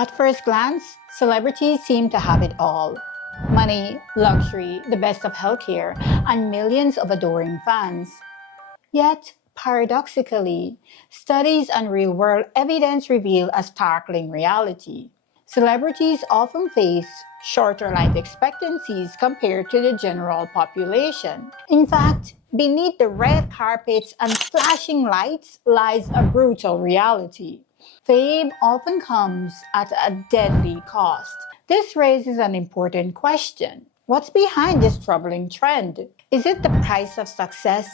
At first glance, celebrities seem to have it all. Money, luxury, the best of healthcare, and millions of adoring fans. Yet, paradoxically, studies and real-world evidence reveal a startling reality. Celebrities often face shorter life expectancies compared to the general population. In fact, beneath the red carpets and flashing lights lies a brutal reality. Fame often comes at a deadly cost. This raises an important question. What's behind this troubling trend? Is it the price of success,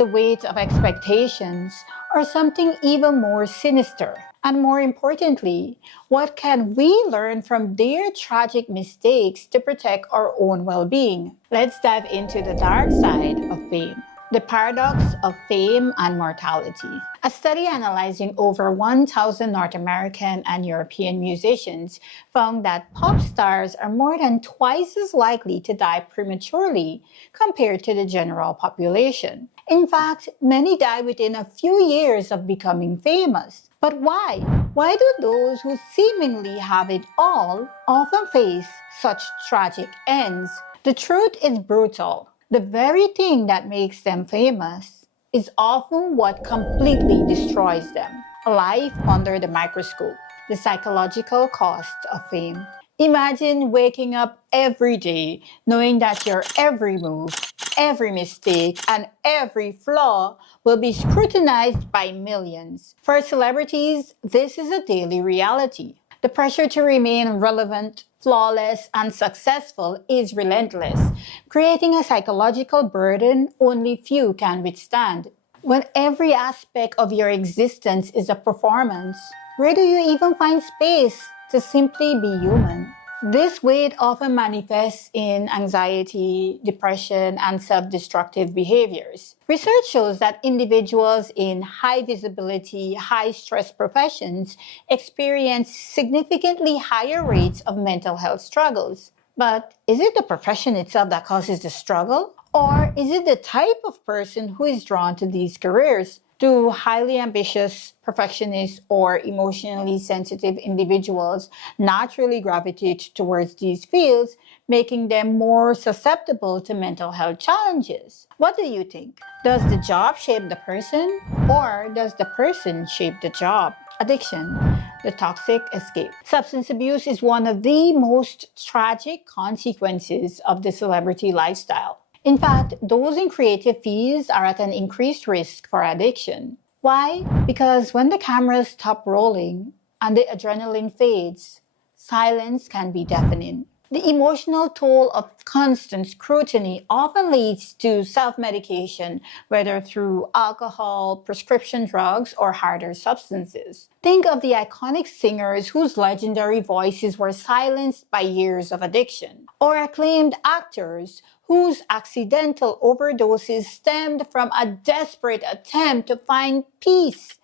the weight of expectations, or something even more sinister? And more importantly, what can we learn from their tragic mistakes to protect our own well-being? Let's dive into the dark side of fame. The paradox of fame and mortality. A study analyzing over 1,000 North American and European musicians found that pop stars are more than twice as likely to die prematurely compared to the general population. In fact, many die within a few years of becoming famous. But why? Why do those who seemingly have it all often face such tragic ends? The truth is brutal. The very thing that makes them famous is often what completely destroys them. Life under the microscope, the psychological cost of fame. Imagine waking up every day knowing that your every move, every mistake, and every flaw will be scrutinized by millions. For celebrities, this is a daily reality. The pressure to remain relevant, flawless, and successful is relentless, creating a psychological burden only few can withstand. When every aspect of your existence is a performance, where do you even find space to simply be human? This weight often manifests in anxiety, depression, and self-destructive behaviors. Research shows that individuals in high visibility, high stress professions experience significantly higher rates of mental health struggles. But is it the profession itself that causes the struggle? Or is it the type of person who is drawn to these careers? Do highly ambitious, perfectionist, or emotionally sensitive individuals naturally gravitate towards these fields, making them more susceptible to mental health challenges? What do you think? Does the job shape the person, or does the person shape the job? Addiction, the toxic escape. Substance abuse is one of the most tragic consequences of the celebrity lifestyle. In fact, those in creative fields are at an increased risk for addiction. Why? Because when the cameras stop rolling and the adrenaline fades, silence can be deafening. The emotional toll of constant scrutiny often leads to self-medication, whether through alcohol, prescription drugs, or harder substances. Think of the iconic singers whose legendary voices were silenced by years of addiction, or acclaimed actors whose accidental overdoses stemmed from a desperate attempt to find peace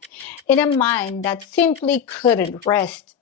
in a mind that simply couldn't rest.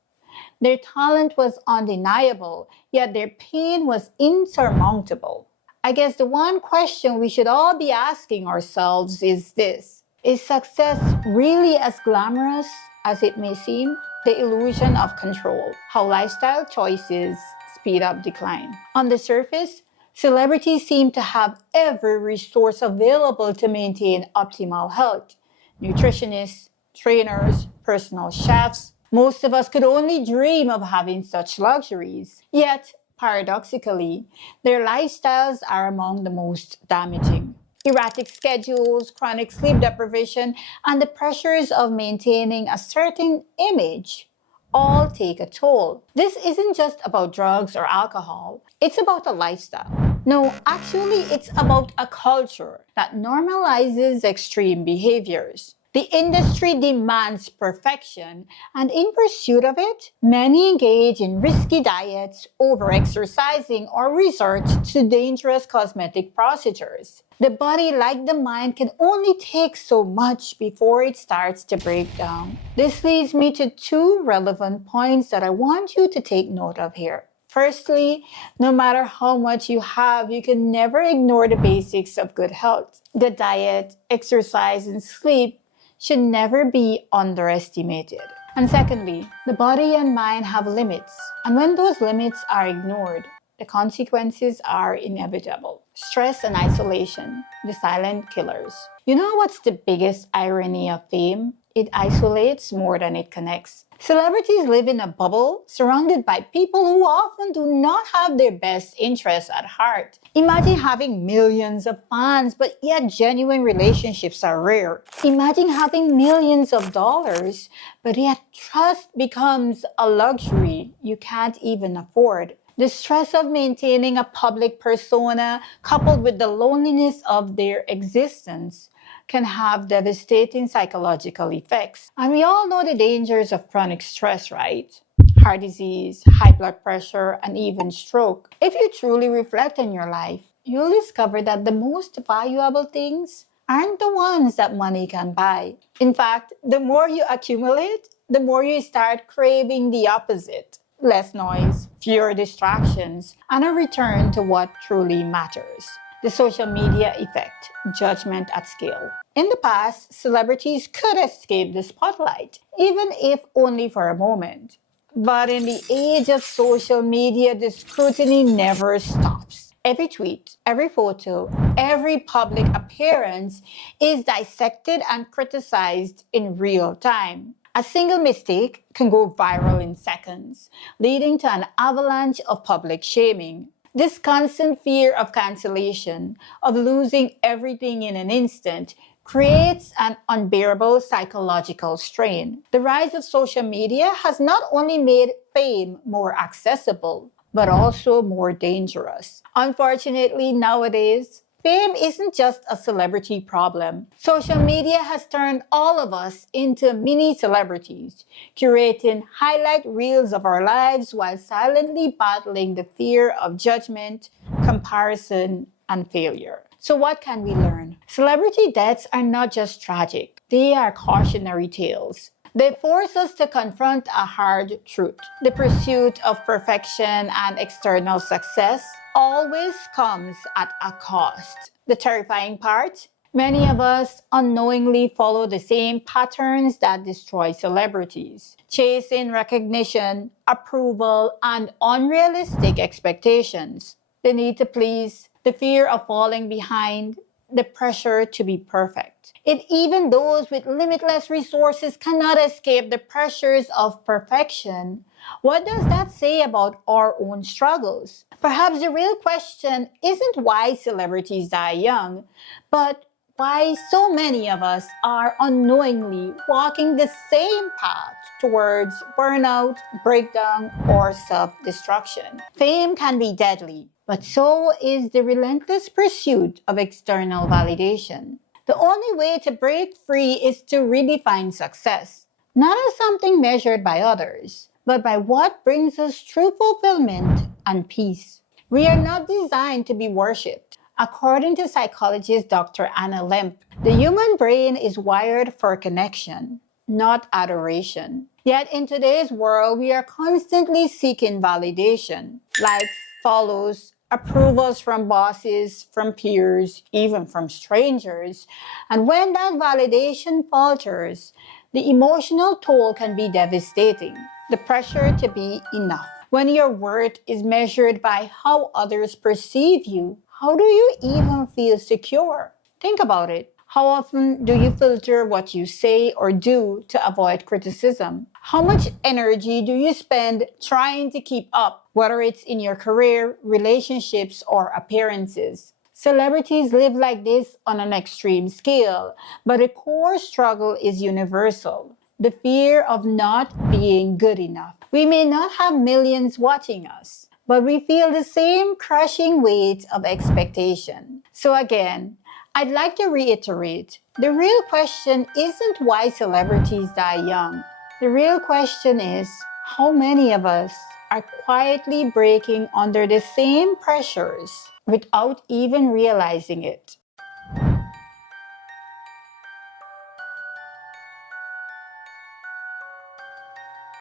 Their talent was undeniable, yet their pain was insurmountable. I guess the one question we should all be asking ourselves is this: is success really as glamorous as it may seem? The illusion of control, how lifestyle choices speed up decline. On the surface, celebrities seem to have every resource available to maintain optimal health. Nutritionists, trainers, personal chefs. Most of us could only dream of having such luxuries. Yet, paradoxically, their lifestyles are among the most damaging. Erratic schedules, chronic sleep deprivation, and the pressures of maintaining a certain image all take a toll. This isn't just about drugs or alcohol. It's about a lifestyle. No, actually, it's about a culture that normalizes extreme behaviors. The industry demands perfection, and in pursuit of it, many engage in risky diets, over-exercising, or resort to dangerous cosmetic procedures. The body, like the mind, can only take so much before it starts to break down. This leads me to two relevant points that I want you to take note of here. Firstly, no matter how much you have, you can never ignore the basics of good health. The diet, exercise, and sleep should never be underestimated. And secondly, the body and mind have limits. And when those limits are ignored, the consequences are inevitable. Stress and isolation, the silent killers. You know what's the biggest irony of fame? It isolates more than it connects. Celebrities live in a bubble surrounded by people who often do not have their best interests at heart. Imagine having millions of fans, but yet genuine relationships are rare. Imagine having millions of dollars, but yet trust becomes a luxury you can't even afford. The stress of maintaining a public persona, coupled with the loneliness of their existence, can have devastating psychological effects. And we all know the dangers of chronic stress, right? Heart disease, high blood pressure, and even stroke. If you truly reflect on your life, you'll discover that the most valuable things aren't the ones that money can buy. In fact, the more you accumulate, the more you start craving the opposite. Less noise, fewer distractions, and a return to what truly matters. The social media effect, judgment at scale. In the past, celebrities could escape the spotlight, even if only for a moment. But in the age of social media, the scrutiny never stops. Every tweet, every photo, every public appearance is dissected and criticized in real time. A single mistake can go viral in seconds, leading to an avalanche of public shaming. This constant fear of cancellation, of losing everything in an instant, creates an unbearable psychological strain. The rise of social media has not only made fame more accessible, but also more dangerous. Unfortunately, nowadays, fame isn't just a celebrity problem. Social media has turned all of us into mini celebrities, curating highlight reels of our lives while silently battling the fear of judgment, comparison, and failure. So, what can we learn? Celebrity deaths are not just tragic, they are cautionary tales. They force us to confront a hard truth. The pursuit of perfection and external success always comes at a cost. The terrifying part? Many of us unknowingly follow the same patterns that destroy celebrities, chasing recognition, approval, and unrealistic expectations. The need to please, the fear of falling behind, the pressure to be perfect. If even those with limitless resources cannot escape the pressures of perfection, what does that say about our own struggles? Perhaps the real question isn't why celebrities die young, but why so many of us are unknowingly walking the same path towards burnout, breakdown, or self destruction. Fame can be deadly, but so is the relentless pursuit of external validation. The only way to break free is to redefine success, not as something measured by others, but by what brings us true fulfillment and peace. We are not designed to be worshipped. According to psychologist Dr. Anna Lemp, the human brain is wired for connection, not adoration. Yet in today's world, we are constantly seeking validation, likes, follows, approvals from bosses, from peers, even from strangers. And when that validation falters, the emotional toll can be devastating. The pressure to be enough. When your worth is measured by how others perceive you, how do you even feel secure? Think about it. How often do you filter what you say or do to avoid criticism? How much energy do you spend trying to keep up, whether it's in your career, relationships, or appearances? Celebrities live like this on an extreme scale, but the core struggle is universal. The fear of not being good enough. We may not have millions watching us, but we feel the same crushing weight of expectation. So again, I'd like to reiterate, the real question isn't why celebrities die young. The real question is, how many of us are quietly breaking under the same pressures without even realizing it?